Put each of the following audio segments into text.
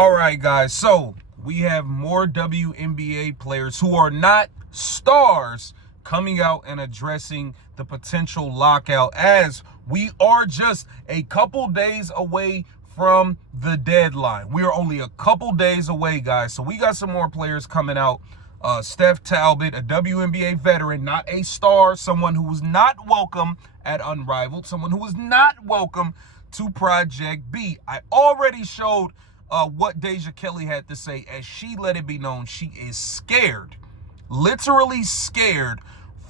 All right, guys. So we have more WNBA players who are not stars coming out and addressing the potential lockout, as we are just a couple days away from the deadline. We are only a couple days away, guys. So we got some more players coming out. Steph Talbot, a WNBA veteran, not a star, someone who was not welcome at Unrivaled, someone who was not welcome to Project B. I already showed what Deja Kelly had to say, as she let it be known she is scared, literally scared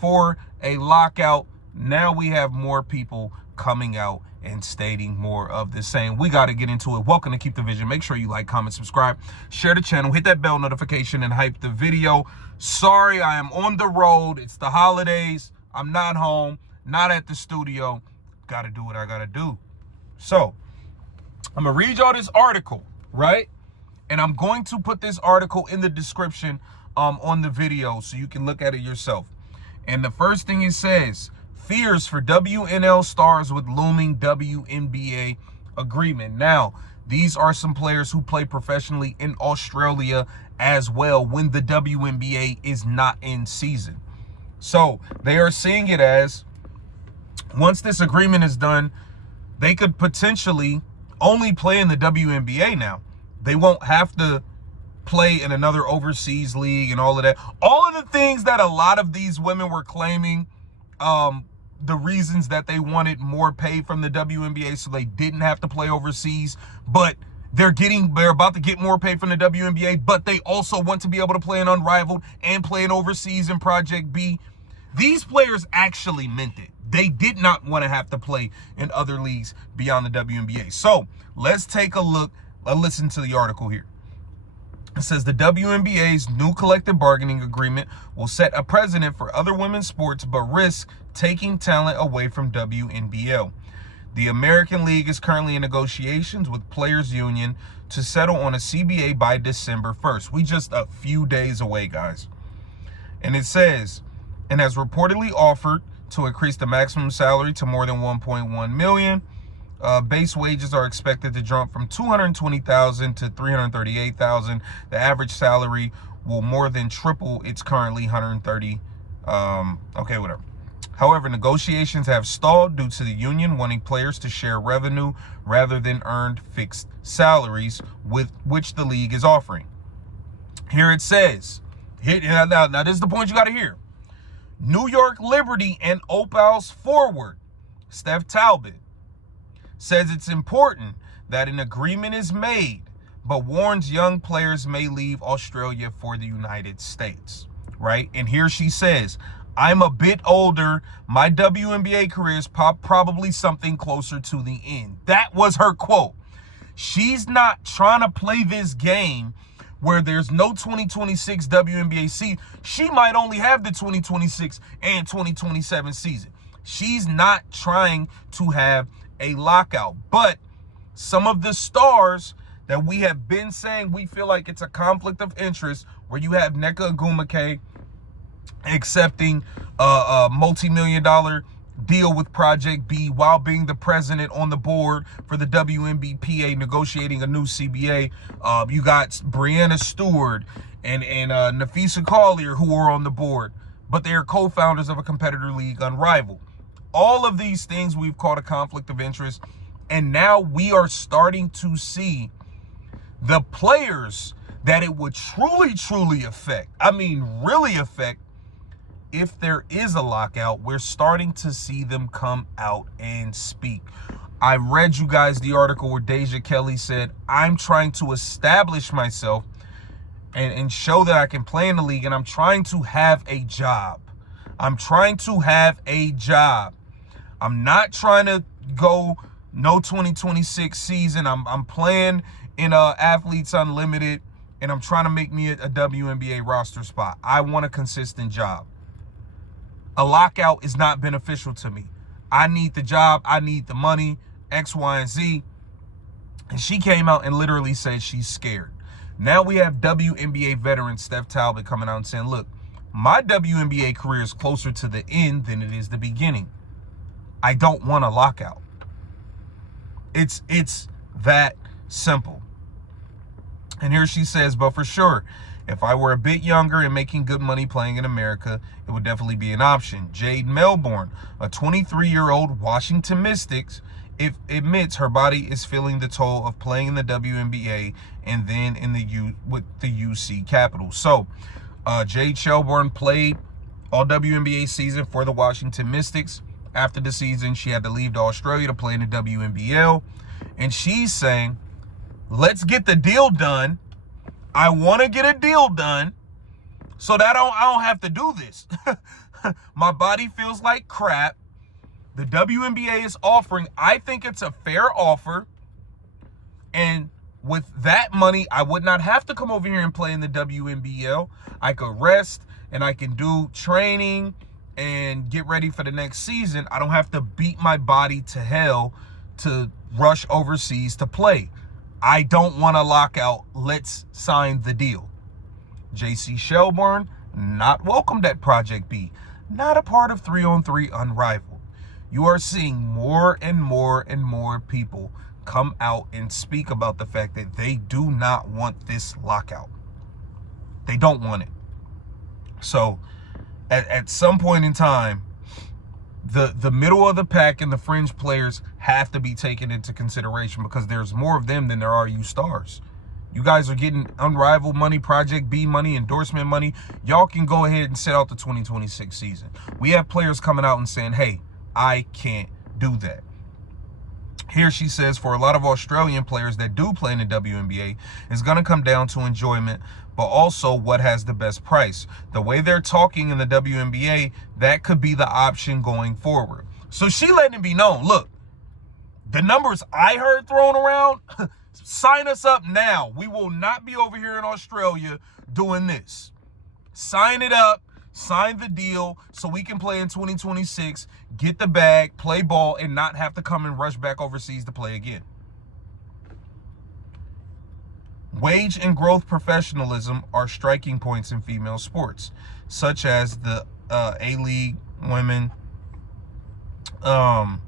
for a lockout. Now we have more people coming out and stating more of the same. We got to get into it. Welcome to Keep the Vision. Make sure you like, comment, subscribe, share the channel, hit that bell notification, and hype the video. Sorry, I am on the road. It's the holidays. I'm not home, not at the studio. Got to do what I got to do. So I'm going to read y'all this article, right? And I'm going to put this article in the description on the video so you can look at it yourself. And the first thing it says: fears for WNL stars with looming WNBA agreement. Now, these are some players who play professionally in Australia as well when the WNBA is not in season. So they are seeing it as, once this agreement is done, they could potentially only play in the WNBA now. They won't have to play in another overseas league and all of that. All of the things that a lot of these women were claiming, the reasons that they wanted more pay from the WNBA so they didn't have to play overseas, but they're about to get more pay from the WNBA, but they also want to be able to play in Unrivaled and play in overseas in Project B. These players actually meant it. They did not want to have to play in other leagues beyond the WNBA. So let's take a look, listen to the article here. It says the WNBA's new collective bargaining agreement will set a precedent for other women's sports, but risk taking talent away from WNBL. The American League is currently in negotiations with Players Union to settle on a CBA by December 1st. We just a few days away, guys. And it says, and has reportedly offered to increase the maximum salary to more than $1.1 million. Base wages are expected to jump from $220,000 to $338,000. The average salary will more than triple its currently $130,000. Okay, whatever. However, negotiations have stalled due to the union wanting players to share revenue rather than earned fixed salaries, with which the league is offering. Here it says, now this is the point you got to hear. New York Liberty and Opal's forward, Steph Talbot, says it's important that an agreement is made, but warns young players may leave Australia for the United States, right? And here she says, I'm a bit older. My WNBA career is probably something closer to the end. That was her quote. She's not trying to play this game where there's no 2026 WNBA season. She might only have the 2026 and 2027 season. She's not trying to have a lockout. But some of the stars that we have been saying we feel like it's a conflict of interest, where you have Wnba accepting a multi-million-dollar deal with Project B while being the president on the board for the Wnbpa, negotiating a new CBA. You got Brianna Stewart and Nafisa Collier, who are on the board, but they are co-founders of a competitor league, Unrivaled. All of these things we've called a conflict of interest, and now we are starting to see the players that it would truly affect. I mean, really affect. If there is a lockout, we're starting to see them come out and speak. I read you guys the article where Deja Kelly said, I'm trying to establish myself and show that I can play in the league, and I'm trying to have a job. I'm trying to have a job. I'm not trying to go no 2026 season. I'm playing in Athletes Unlimited, and I'm trying to make me a WNBA roster spot. I want a consistent job. A lockout is not beneficial to me. I need the job. I need the money, X, Y, and Z. And she came out and literally said she's scared. Now we have WNBA veteran Steph Talbot coming out and saying, look, my WNBA career is closer to the end than it is the beginning. I don't want a lockout. It's that simple. And here she says, but for sure, if I were a bit younger and making good money playing in America, it would definitely be an option. Jade Melbourne, a 23-year-old Washington Mystics, admits her body is feeling the toll of playing in the WNBA and then in with the UC Capitals. So, Jade Shelbourne played all WNBA season for the Washington Mystics. After the season, she had to leave to Australia to play in the WNBL. And she's saying, let's get the deal done. I want to get a deal done so that I don't have to do this. My body feels like crap. The WNBA is offering, I think it's a fair offer. And with that money, I would not have to come over here and play in the WNBL. I could rest and I can do training and get ready for the next season. I don't have to beat my body to hell to rush overseas to play. I don't want a lockout. Let's sign the deal. JC Shelbourne, not welcomed at Project B. Not a part of 3-on-3 Unrivaled. You are seeing more and more and more people come out and speak about the fact that they do not want this lockout. They don't want it. So at some point in time, the middle of the pack and the fringe players have to be taken into consideration because there's more of them than there are you stars. You guys are getting Unrivaled money, Project B money, endorsement money. Y'all can go ahead and set out the 2026 season. We have players coming out and saying, hey, I can't do that. Here she says, for a lot of Australian players that do play in the WNBA, it's going to come down to enjoyment, but also what has the best price. The way they're talking in the WNBA, that could be the option going forward. So she letting it be known, look, the numbers I heard thrown around, sign us up now. We will not be over here in Australia doing this. Sign it up. Sign the deal so we can play in 2026, get the bag, play ball, and not have to come and rush back overseas to play again. Wage and growth professionalism are striking points in female sports, such as the A-League women. And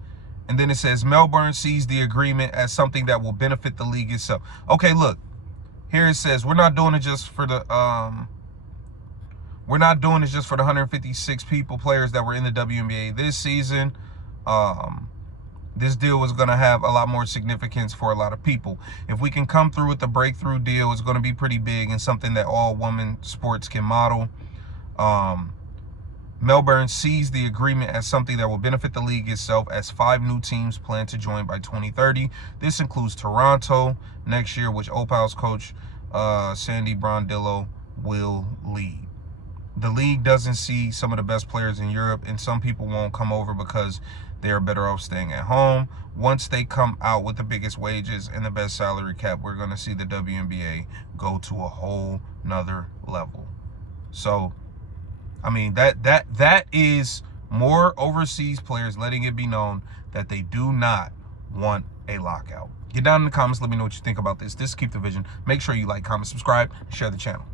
then it says, Melbourne sees the agreement as something that will benefit the league itself. Okay, look. Here it says, we're not doing it just for the... We're not doing this just for the 156 players that were in the WNBA this season. This deal was going to have a lot more significance for a lot of people. If we can come through with the breakthrough deal, it's going to be pretty big and something that all women sports can model. Melbourne sees the agreement as something that will benefit the league itself, as 5 new teams plan to join by 2030. This includes Toronto next year, which Opal's coach Sandy Brondillo will lead. The league doesn't see some of the best players in Europe, and some people won't come over because they are better off staying at home. Once they come out with the biggest wages and the best salary cap, we're going to see the WNBA go to a whole nother level. So, I mean, that is more overseas players letting it be known that they do not want a lockout. Get down in the comments. Let me know what you think about this. This is Keep the Vision. Make sure you like, comment, subscribe, share the channel.